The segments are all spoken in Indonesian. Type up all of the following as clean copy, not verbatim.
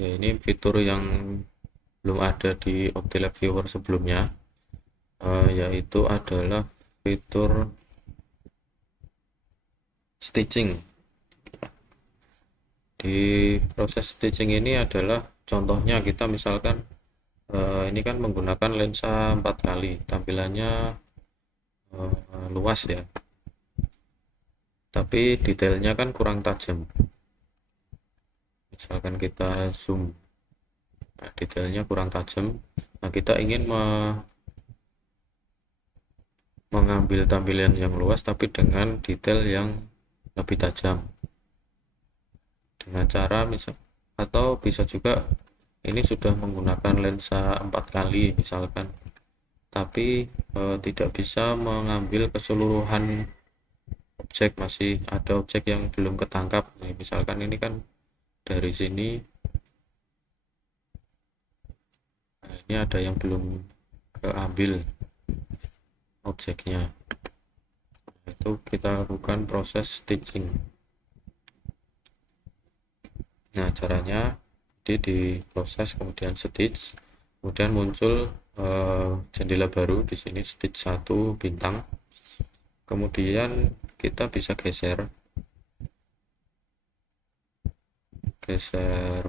Ya, ini fitur yang belum ada di Optilab Viewer sebelumnya, yaitu adalah fitur stitching. Di proses stitching ini adalah contohnya kita misalkan ini kan menggunakan lensa 4 kali, tampilannya luas ya, tapi detailnya kan kurang tajam. Misalkan kita zoom, nah, detailnya kurang tajam. Nah, kita ingin mengambil tampilan yang luas tapi dengan detail yang lebih tajam, dengan cara misal, atau bisa juga ini sudah menggunakan lensa 4 kali misalkan, tapi tidak bisa mengambil keseluruhan objek, masih ada objek yang belum ketangkap. Nah, misalkan ini kan dari sini, nah, ini ada yang belum keambil objeknya. Nah, itu kita lakukan proses stitching. Nah, caranya di proses kemudian stitch, kemudian muncul jendela baru di sini, stitch 1 bintang. Kemudian kita bisa geser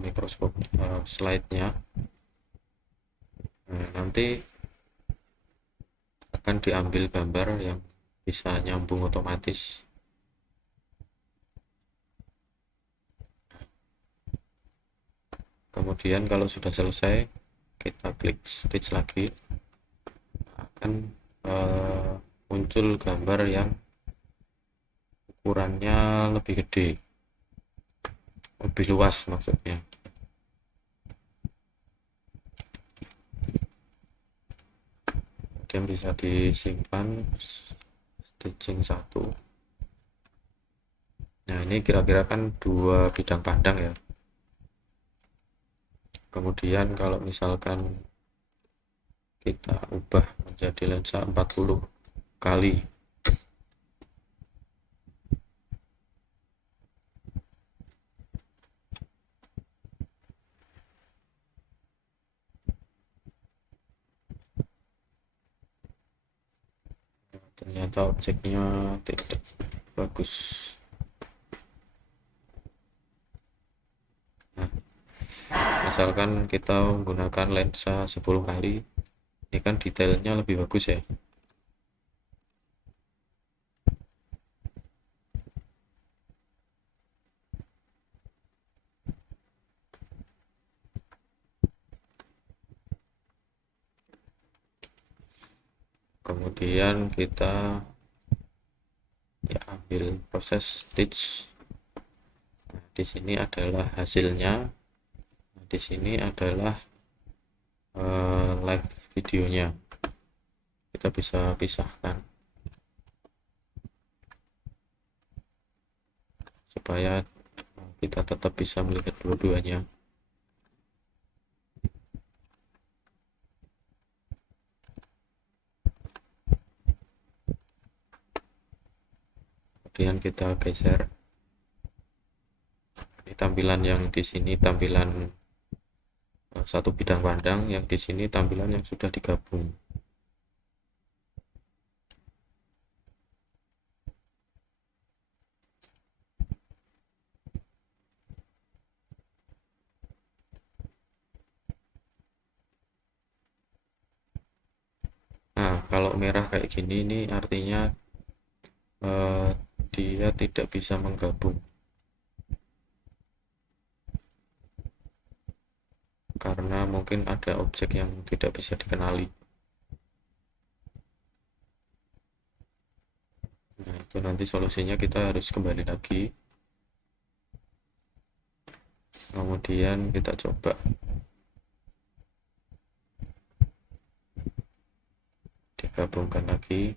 mikroskop slide-nya. Nah, nanti akan diambil gambar yang bisa nyambung otomatis. Kemudian kalau sudah selesai, kita klik stitch lagi, akan muncul gambar yang ukurannya lebih gede, lebih luas maksudnya. Kemudian bisa disimpan stitching 1. Nah, ini kira-kira kan 2 bidang pandang ya. Kemudian kalau misalkan kita ubah menjadi lensa 40 kali, ternyata objeknya tidak bagus. Nah, misalkan kita menggunakan lensa 10 kali, ini kan detailnya lebih bagus ya. Kemudian kita ya, ambil proses stitch. Nah, di sini adalah hasilnya. Nah, di sini adalah live videonya. Kita bisa pisahkan supaya kita tetap bisa melihat dua-duanya. Kemudian kita geser. Ini tampilan yang di sini tampilan satu bidang pandang, yang di sini tampilan yang sudah digabung. Nah, kalau merah kayak gini ini artinya eh, dia tidak bisa menggabung karena mungkin ada objek yang tidak bisa dikenali. Nah, itu nanti solusinya kita harus kembali lagi, kemudian kita coba digabungkan lagi.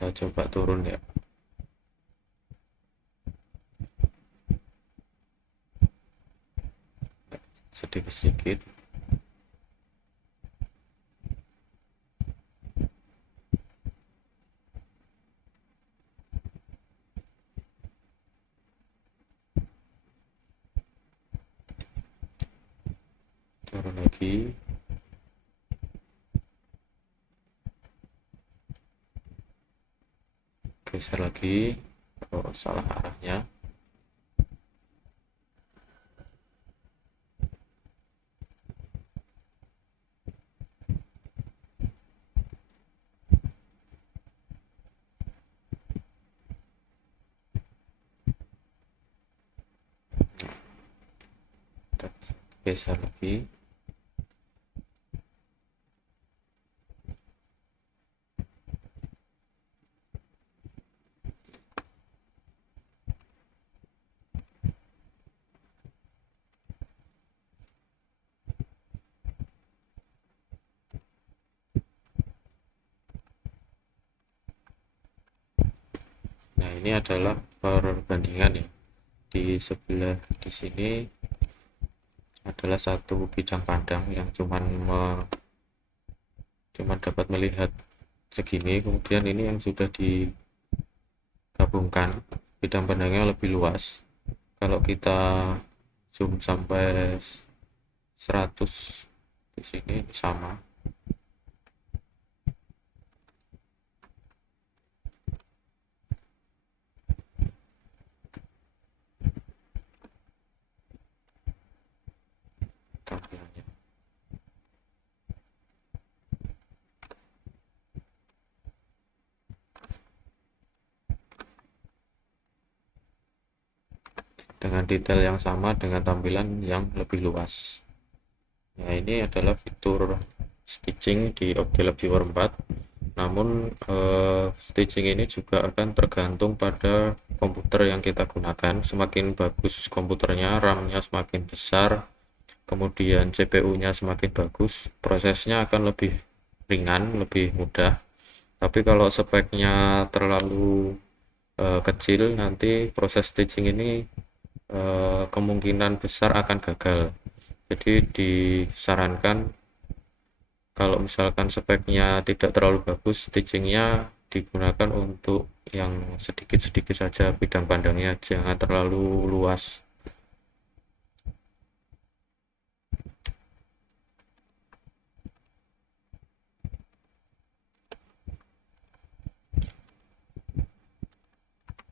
Kita coba turun ya. Sedikit-sedikit. turun lagi, geser lagi. Oh, salah arahnya. Geser lagi. Nah, ini adalah perbandingan ya. Di sebelah di sini adalah satu bidang pandang yang cuman dapat melihat segini, kemudian ini yang sudah digabungkan, bidang pandangnya lebih luas. Kalau kita zoom sampai 100 di sini sama. Tampilannya. Dengan detail yang sama dengan tampilan yang lebih luas. Nah, ini adalah fitur stitching di Octave Viewer 4. Namun stitching ini juga akan tergantung pada komputer yang kita gunakan. Semakin bagus komputernya, RAM-nya semakin besar, kemudian CPU-nya semakin bagus, prosesnya akan lebih ringan, lebih mudah. Tapi kalau speknya terlalu kecil, nanti proses stitching ini kemungkinan besar akan gagal. Jadi disarankan kalau misalkan speknya tidak terlalu bagus, stitchingnya digunakan untuk yang sedikit-sedikit saja, bidang pandangnya jangan terlalu luas.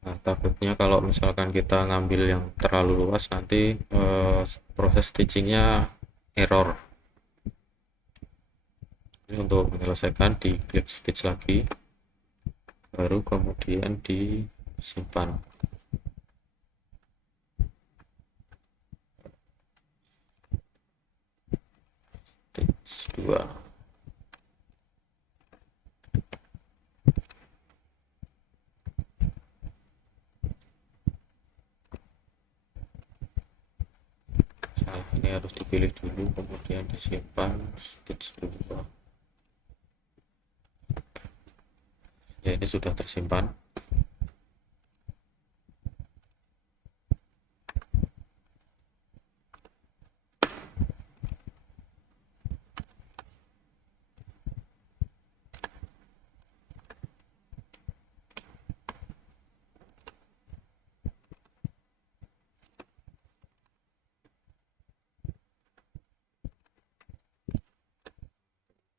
Nah, takutnya kalau misalkan kita ngambil yang terlalu luas, nanti proses stitchingnya error. Ini untuk menyelesaikan, di klik stitch lagi, baru kemudian disimpan. Stitch 2. Nah, ini harus dipilih dulu, kemudian disimpan stitch 2. Ya, ini sudah tersimpan.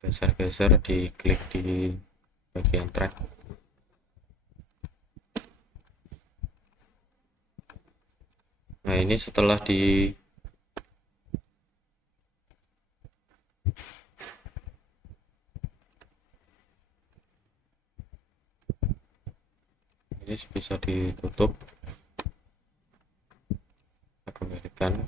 Geser-geser, diklik di bagian track. Nah, ini setelah ini bisa ditutup, kita kembalikan.